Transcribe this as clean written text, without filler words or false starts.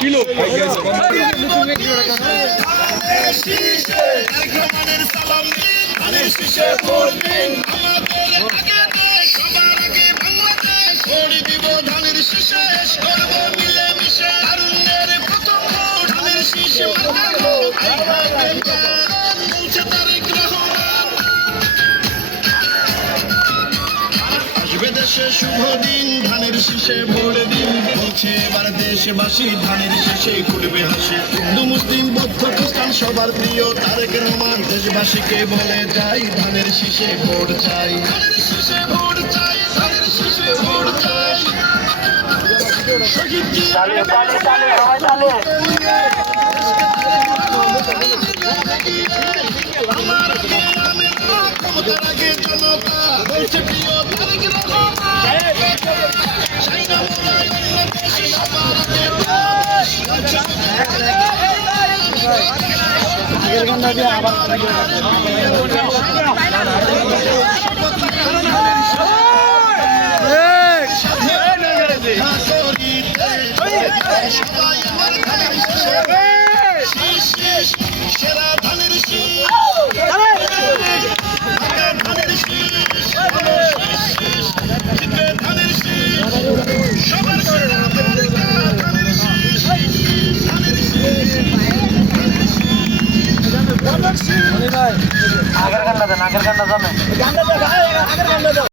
kilo দেশে শুভ দিন ধানের শীষে ভোট দিন বলছে এবার দেশবাসী ধানের শীষে ঘুরবে হাসি হিন্দু মুসলিম বৌদ্ধ খ্রিস্টান সবার প্রিয় তারেক রহমান দেশবাসীকে বলে যাই ধানের শীষে ভোট চাই ধানের শীষে ভোট চাই ধানের শীষে ভোট চাই শহীদ কি আমার গ্রামের ক্ষমতার আগে জনতা বলছে প্রিয় তারেক রহমান সেরা ধানের আগের গানটা দেন আগের গানটা জানেন